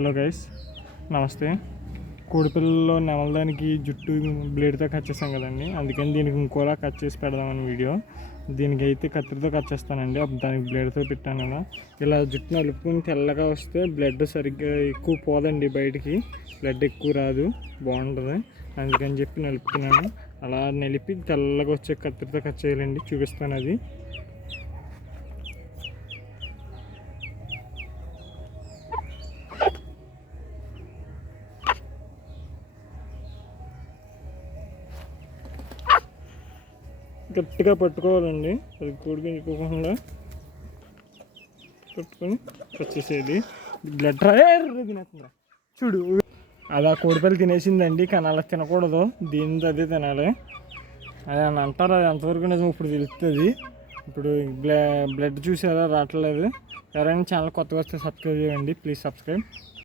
Hello guys, నమస్తే. కోడిపిల్లలో నెమలదానికి జుట్టు బ్లేడ్తో cut చేస్తాం కదండి, అందుకని దీనికి ఇంకోలా కట్ చేసి పెడదామని వీడియో. దీనికి అయితే కత్తిరితో కట్ చేస్తానండి, అప్పుడు దానికి బ్లేడ్తో పెట్టాను కదా. ఇలా జుట్టు నలుపుకుని తెల్లగా వస్తే బ్లడ్ సరిగ్గా ఎక్కువ పోదండి, బయటికి బ్లడ్ ఎక్కువ రాదు, బాగుంటుంది. అందుకని చెప్పి నలుపుతున్నాను. అలా నలిపి తెల్లగా వచ్చే కత్తిరితో కట్ చేయాలండి, చూపిస్తాను అది. గట్టిగా పట్టుకోవాలండి, అది కూడిపోకుండా పట్టుకొని వచ్చేసేది. బ్లడ్ తినేస్తుందా చూడు, అలా కోడిపిల్ల తినేసిందండి. కానీ అలా తినకూడదు, దీనితో అదే తినాలి. అది అని అంటారు, అది ఎంతవరకు నిజం ఇప్పుడు తెలుస్తుంది. ఇప్పుడు బ్లడ్ చూసి అలా రావట్లేదు. ఎవరైనా ఛానల్ కొత్తగా వస్తే సబ్స్క్రైబ్ చేయండి, ప్లీజ్ సబ్స్క్రైబ్.